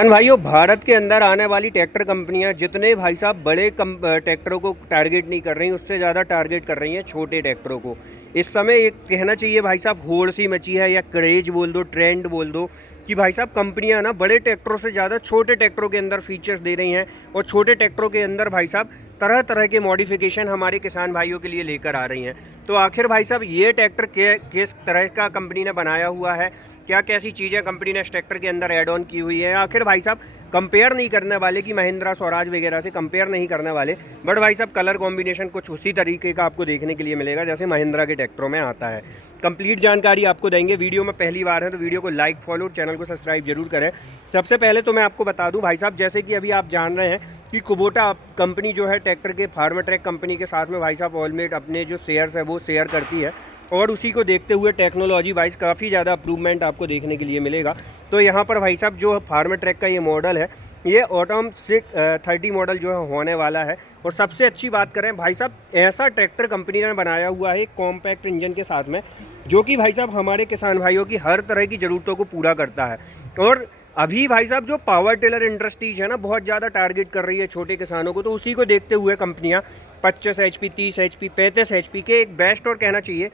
भाइयों, भारत के अंदर आने वाली ट्रैक्टर कंपनियां जितने भाई साहब बड़े ट्रैक्टरों को टारगेट नहीं कर रही, उससे ज़्यादा टारगेट कर रही हैं छोटे ट्रैक्टरों को। इस समय एक कहना चाहिए भाई साहब, होड़ सी मची है या क्रेज बोल दो, ट्रेंड बोल दो कि भाई साहब कंपनियां ना बड़े ट्रैक्टरों से ज़्यादा छोटे ट्रैक्टरों के अंदर फीचर्स दे रही हैं। और छोटे ट्रैक्टरों के अंदर भाई साहब तरह तरह के मॉडिफिकेशन हमारे किसान भाइयों के लिए लेकर आ रही हैं। तो आखिर भाई साहब ये ट्रैक्टर किस तरह का कंपनी ने बनाया हुआ है, क्या कैसी चीज़ें कंपनी ने इस ट्रैक्टर के अंदर ऐड ऑन की हुई है। आखिर भाई साहब कंपेयर नहीं करने वाले कि महिंद्रा स्वराज वगैरह से कंपेयर नहीं करने वाले, बट भाई साहब कलर कॉम्बिनेशन कुछ उसी तरीके का आपको देखने के लिए मिलेगा जैसे महिंद्रा के ट्रैक्टरों में आता है। कंप्लीट जानकारी आपको देंगे। वीडियो में पहली बार है तो वीडियो को लाइक, फॉलो, चैनल को सब्सक्राइब जरूर करें। सबसे पहले तो मैं आपको बता दूं भाई साहब, जैसे कि अभी आप जान रहे हैं कि कुबोटा कंपनी जो है ट्रैक्टर के फार्मर ट्रैक कंपनी के साथ में भाई साहब ऑलमेट अपने जो शेयर्स है वो शेयर करती है, और उसी को देखते हुए टेक्नोलॉजी वाइज काफ़ी ज़्यादा अप्रूवमेंट आपको देखने के लिए मिलेगा। तो यहाँ पर भाई साहब जो फार्मर ट्रैक का ये मॉडल है, ये ऑटम 630 मॉडल जो है होने वाला है। और सबसे अच्छी बात करें भाई साहब, ऐसा ट्रैक्टर कंपनी ने बनाया हुआ है एक कॉम्पैक्ट इंजन के साथ में, जो कि भाई साहब हमारे किसान भाइयों की हर तरह की ज़रूरतों को पूरा करता है। और अभी भाई साहब जो पावर टिलर इंडस्ट्रीज है ना, बहुत ज़्यादा टारगेट कर रही है छोटे किसानों को, तो उसी को देखते हुए कंपनियाँ 25 HP, 30 HP, 35 HP के एक बेस्ट और कहना चाहिए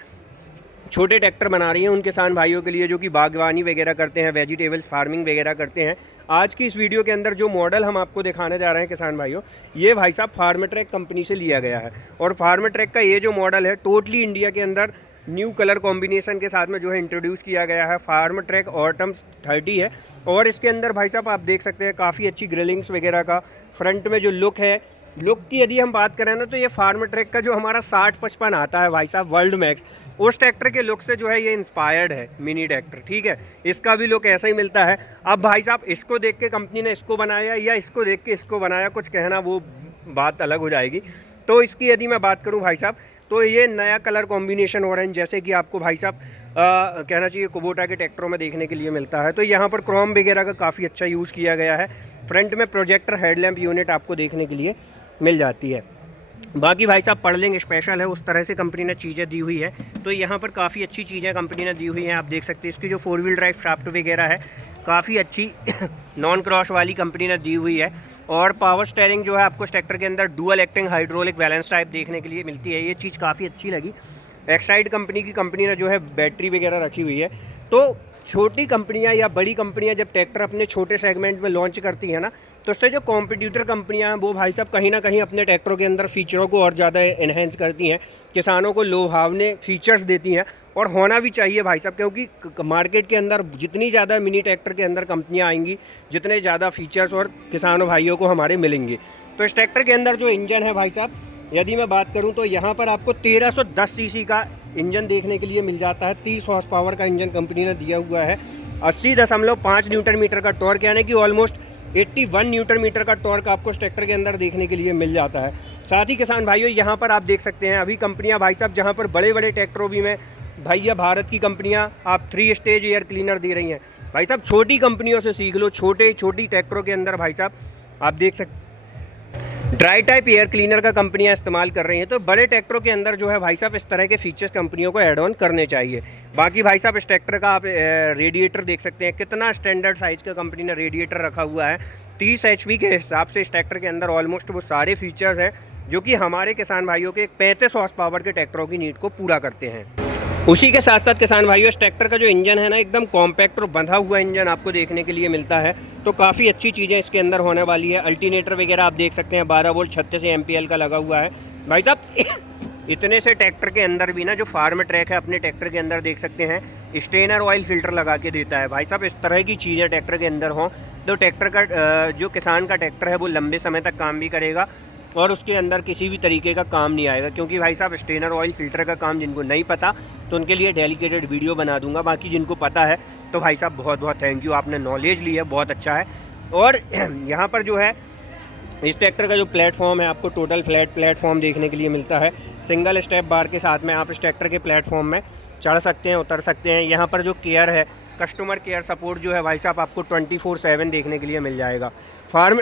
छोटे ट्रैक्टर बना रही हैं उन किसान भाइयों के लिए जो कि बागवानी वगैरह करते हैं, वेजिटेबल्स फार्मिंग वगैरह करते हैं। आज की इस वीडियो के अंदर जो मॉडल हम आपको दिखाने जा रहे हैं किसान भाइयों, ये भाई साहब फार्मर ट्रैक कंपनी से लिया गया है। और फार्मर ट्रैक का ये जो मॉडल है टोटली इंडिया के अंदर न्यू कलर कॉम्बिनेशन के साथ में जो है इंट्रोड्यूस किया गया है। फार्मर ट्रैक ऑटम 30 है, और इसके अंदर भाई साहब आप देख सकते हैं काफ़ी अच्छी ग्रिलिंग्स वगैरह का, फ्रंट में जो लुक है, लुक की यदि हम बात करें ना, तो ये फार्मर ट्रैक का जो हमारा 6055 आता है भाई साहब वर्ल्ड मैक्स, उस ट्रैक्टर के लुक से जो है ये इंस्पायर्ड है मिनी ट्रैक्टर। ठीक है, इसका भी लुक ऐसा ही मिलता है। अब भाई साहब इसको देख के कंपनी ने इसको बनाया या इसको देख के इसको बनाया, कुछ कहना वो बात अलग हो जाएगी। तो इसकी यदि मैं बात करूँ भाई साहब, तो ये नया कलर कॉम्बिनेशन ऑरेंज जैसे कि आपको भाई साहब कहना चाहिए कुबोटा के ट्रैक्टरों में देखने के लिए मिलता है। तो यहाँ पर क्रोम वगैरह का काफ़ी अच्छा यूज़ किया गया है। फ्रंट में प्रोजेक्टर हेडलैम्प यूनिट आपको देखने के लिए मिल जाती है। बाकी भाई साहब पर्लिंग स्पेशल है, उस तरह से कंपनी ने चीज़ें दी हुई है। तो यहाँ पर काफ़ी अच्छी चीज़ें कंपनी ने दी हुई हैं, आप देख सकते हैं। इसकी जो 4 व्हील ड्राइव शाफ्ट वगैरह है काफ़ी अच्छी नॉन क्रॉस वाली कंपनी ने दी हुई है। और पावर स्टेयरिंग जो है आपको इस ट्रैक्टर के अंदर dual acting hydraulic balance type देखने के लिए मिलती है। ये चीज़ काफ़ी अच्छी लगी। एक्साइड कंपनी ने जो है बैटरी वगैरह रखी हुई है। तो छोटी कंपनियां या बड़ी कंपनियां जब ट्रैक्टर अपने छोटे सेगमेंट में लॉन्च करती हैं ना, तो उससे जो कॉम्पिटिटर कंपनियां हैं वो भाई साहब कहीं ना कहीं अपने ट्रैक्टरों के अंदर फीचरों को और ज़्यादा इन्हेंस करती हैं, किसानों को लुभावने फीचर्स देती हैं। और होना भी चाहिए भाई साहब, क्योंकि मार्केट के अंदर जितनी ज़्यादा मिनी ट्रैक्टर के अंदर कंपनियाँ आएंगी, जितने ज़्यादा फीचर्स और किसानों भाइयों को हमारे मिलेंगे। तो इस ट्रैक्टर के अंदर जो इंजन है भाई साहब, यदि मैं बात करूं तो यहाँ पर आपको 1310 सीसी का इंजन देखने के लिए मिल जाता है। 30 हॉर्स पावर का इंजन कंपनी ने दिया हुआ है। 80.5 न्यूटन मीटर का टॉर्क, यानी कि ऑलमोस्ट 81 न्यूटन मीटर का टॉर्क आपको इस ट्रैक्टर के अंदर देखने के लिए मिल जाता है। साथ ही किसान भाइयों यहाँ पर आप देख सकते हैं अभी कंपनियाँ भाई साहब जहाँ पर बड़े बड़े ट्रैक्टरों भी में भैया भारत की कंपनियाँ आप 3 स्टेज एयर क्लीनर दे रही हैं। भाई साहब छोटी कंपनियों से सीख लो, छोटी ट्रैक्टरों के अंदर भाई साहब आप देख सकते ड्राई टाइप एयर क्लीनर का कंपनियां इस्तेमाल कर रही हैं। तो बड़े ट्रैक्टरों के अंदर जो है भाई साहब इस तरह के फीचर्स कंपनियों को ऐड ऑन करने चाहिए। बाकी भाई साहब इस ट्रैक्टर का आप रेडिएटर देख सकते हैं, कितना स्टैंडर्ड साइज़ का कंपनी ने रेडिएटर रखा हुआ है। 30 HP के हिसाब से इस ट्रैक्टर के अंदर ऑलमोस्ट वो सारे फीचर्स हैं जो कि हमारे किसान भाइयों के 35 हॉर्स पावर के ट्रैक्टरों की नीड को पूरा करते हैं। उसी के साथ साथ किसान भाइयों इस ट्रैक्टर का जो इंजन है ना, एकदम कॉम्पैक्ट और बंधा हुआ इंजन आपको देखने के लिए मिलता है। तो काफ़ी अच्छी चीज़ें इसके अंदर होने वाली है। अल्टरनेटर वगैरह आप देख सकते हैं 12 वोल्ट 36 MPL का लगा हुआ है। भाई साहब इतने से ट्रैक्टर के अंदर भी ना जो फार्म ट्रैक है अपने ट्रैक्टर के अंदर देख सकते हैं स्टेनर ऑयल फिल्टर लगा के देता है। भाई साहब इस तरह की चीज़ें ट्रैक्टर के अंदर हों तो ट्रैक्टर का जो किसान का ट्रैक्टर है वो लंबे समय तक काम भी करेगा और उसके अंदर किसी भी तरीके का काम नहीं आएगा। क्योंकि भाई साहब स्टेनर ऑयल फिल्टर का काम जिनको नहीं पता तो उनके लिए डेडिकेटेड वीडियो बना दूंगा। बाकी जिनको पता है तो भाई साहब बहुत बहुत थैंक यू, आपने नॉलेज ली है, बहुत अच्छा है। और यहाँ पर जो है इस ट्रैक्टर का जो प्लेटफॉर्म है आपको टोटल फ्लैट प्लेटफॉर्म देखने के लिए मिलता है। सिंगल स्टेप बार के साथ में आप इस ट्रैक्टर के प्लेटफॉर्म में चढ़ सकते हैं, उतर सकते हैं। यहाँ पर जो केयर है, कस्टमर केयर सपोर्ट जो है भाई साहब आपको 24/7 देखने के लिए मिल जाएगा। फार्म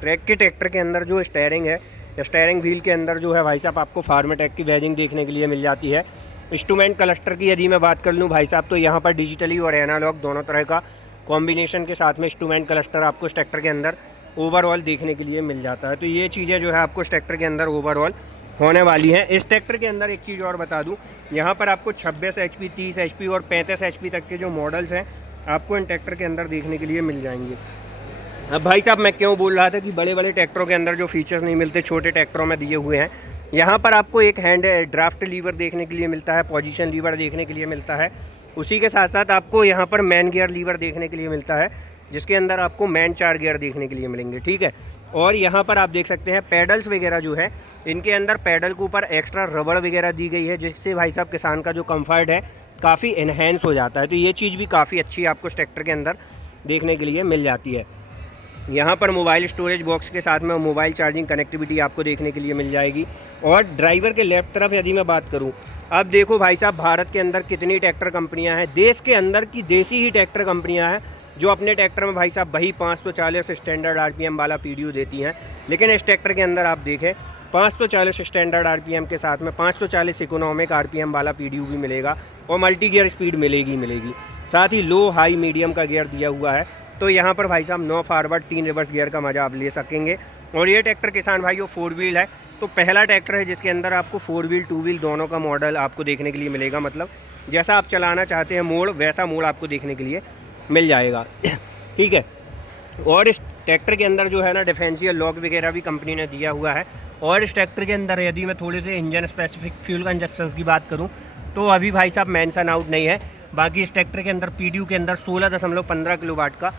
ट्रैक के ट्रैक्टर के अंदर जो स्टेयरिंग है, स्टेयरिंग व्हील के अंदर जो है भाई साहब आपको फार्म ट्रैक की बैजिंग देखने के लिए मिल जाती है। इंस्ट्रूमेंट क्लस्टर की यदि मैं बात कर लूँ भाई साहब, तो यहाँ पर डिजिटली और एनालॉग दोनों तरह का कॉम्बिनेशन के साथ में इंस्ट्रूमेंट क्लस्टर आपको इस ट्रैक्टर के अंदर ओवरऑल देखने के लिए मिल जाता है। तो ये चीज़ें जो है आपको इस ट्रैक्टर के अंदर ओवरऑल होने वाली है। इस ट्रैक्टर के अंदर एक चीज़ और बता दूं, यहाँ पर आपको 26 HP, 30 HP और 35 HP तक के जो मॉडल्स हैं आपको इन ट्रैक्टर के अंदर देखने के लिए मिल जाएंगे। अब भाई साहब मैं क्यों बोल रहा था कि बड़े बड़े ट्रैक्टरों के अंदर जो फीचर्स नहीं मिलते छोटे ट्रैक्टरों में दिए हुए हैं। यहाँ पर आपको एक हैंड ड्राफ्ट लीवर देखने के लिए मिलता है, पोजीशन लीवर देखने के लिए मिलता है। उसी के साथ साथ आपको यहाँ पर मैन गियर लीवर देखने के लिए मिलता है, जिसके अंदर आपको मैन 4 गियर देखने के लिए मिलेंगे, ठीक है। और यहाँ पर आप देख सकते हैं पैडल्स वगैरह जो है, इनके अंदर पैडल के ऊपर एक्स्ट्रा रबड़ वगैरह दी गई है, जिससे भाई साहब किसान का जो कंफर्ट है काफ़ी इन्हेंस हो जाता है। तो ये चीज़ भी काफ़ी अच्छी आपको इस ट्रैक्टर के अंदर देखने के लिए मिल जाती है। यहाँ पर मोबाइल स्टोरेज बॉक्स के साथ में मोबाइल चार्जिंग कनेक्टिविटी आपको देखने के लिए मिल जाएगी। और ड्राइवर के लेफ्ट तरफ यदि मैं बात करूँ, अब देखो भाई साहब भारत के अंदर कितनी ट्रैक्टर कंपनियाँ हैं, देश के अंदर की देसी ही ट्रैक्टर कंपनियाँ हैं जो अपने ट्रैक्टर में भाई साहब वही 540 स्टैंडर्ड RPM वाला PDU देती हैं। लेकिन इस ट्रैक्टर के अंदर आप देखें 540 स्टैंडर्ड RPM के साथ में 540 इकोनॉमिक RPM वाला PDU भी मिलेगा और मल्टी गियर स्पीड मिलेगी। साथ ही लो हाई मीडियम का गियर दिया हुआ है। तो यहाँ पर भाई साहब 9 फॉरवर्ड 3 रिवर्स गियर का मज़ा आप ले सकेंगे। और ये ट्रैक्टर किसान भाइयों 4 व्हील है, तो पहला ट्रैक्टर है जिसके अंदर आपको 4 व्हील 2 व्हील दोनों का मॉडल आपको देखने के लिए मिलेगा। मतलब जैसा आप चलाना चाहते हैं मोड, वैसा मोड आपको देखने के लिए मिल जाएगा ठीक है। और इस ट्रैक्टर के अंदर जो है ना डिफरेंशियल लॉक वगैरह भी कंपनी ने दिया हुआ है। और इस ट्रैक्टर के अंदर यदि मैं थोड़े से इंजन स्पेसिफिक फ्यूल कंजप्शन की बात करूं तो अभी भाई साहब मेंशन आउट नहीं है। बाकी इस ट्रैक्टर के अंदर PDU के अंदर 16.15 किलोवाट का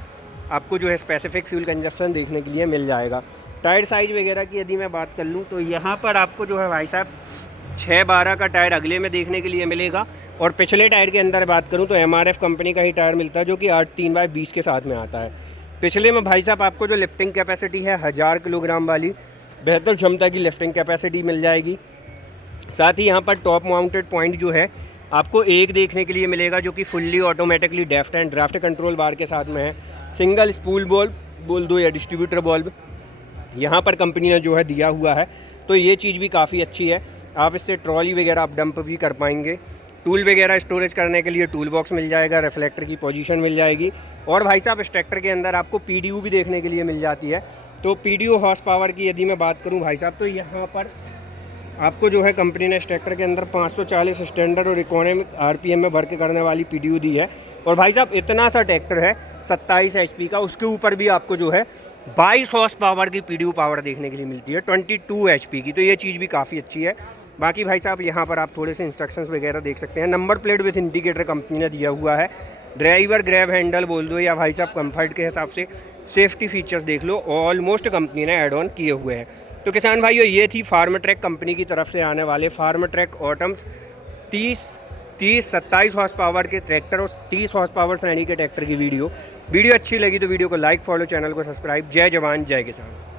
आपको जो है स्पेसिफिक फ्यूल कंजप्शन देखने के लिए मिल जाएगा। टायर साइज़ वगैरह की यदि मैं बात कर लूँ तो यहाँ पर आपको जो है भाई साहब 6/12 का टायर अगले में देखने के लिए मिलेगा। और पिछले टायर के अंदर बात करूं तो MRF कंपनी का ही टायर मिलता है, जो कि 8/3/20 के साथ में आता है। पिछले में भाई साहब आपको जो लिफ्टिंग कैपेसिटी है 1000 किलोग्राम वाली बेहतर क्षमता की लिफ्टिंग कैपेसिटी मिल जाएगी। साथ ही यहाँ पर टॉप माउंटेड पॉइंट जो है आपको एक देखने के लिए मिलेगा, जो कि fully automatically deft and draft control bar के साथ में है। सिंगल स्पूल बॉल्ब बोल दो या डिस्ट्रीब्यूटर बॉल्ब यहाँ पर कंपनी ने जो है दिया हुआ है। तो ये चीज़ भी काफ़ी अच्छी है। आप इससे ट्रॉली वगैरह आप डंप भी कर पाएंगे। टूल वगैरह स्टोरेज करने के लिए टूल बॉक्स मिल जाएगा, रिफ्लेक्टर की पोजीशन मिल जाएगी। और भाई साहब इस ट्रैक्टर के अंदर आपको PDU भी देखने के लिए मिल जाती है। तो PDU हॉर्स पावर की यदि मैं बात करूं भाई साहब, तो यहाँ पर आपको जो है कंपनी ने इस ट्रैक्टर के अंदर 540 स्टैंडर्ड और इकोनॉमिक RPM में वर्क करने वाली PDU दी है। और भाई साहब इतना सा ट्रैक्टर है 27 HP का, उसके ऊपर भी आपको जो है 22 हॉर्स पावर की PDU पावर देखने के लिए मिलती है 22 HP की। तो ये चीज़ भी काफ़ी अच्छी है। बाकी भाई साहब यहाँ पर आप थोड़े से इंस्ट्रक्शंस वगैरह देख सकते हैं। Number plate with indicator company ने दिया हुआ है। ड्राइवर ग्रैब हैंडल बोल दो या भाई साहब कंफर्ट के हिसाब से सेफ्टी फीचर्स देख लो, ऑलमोस्ट कंपनी ने ऐड ऑन किए हुए हैं। तो किसान भाइयों ये थी फार्म ट्रैक कंपनी की तरफ से आने वाले Farmtrac Atoms 27 horsepower के ट्रैक्टर और 30 हॉर्स पावर श्रेणी के ट्रैक्टर की वीडियो अच्छी लगी तो वीडियो को लाइक, फॉलो, चैनल को सब्सक्राइब। जय जवान जय किसान।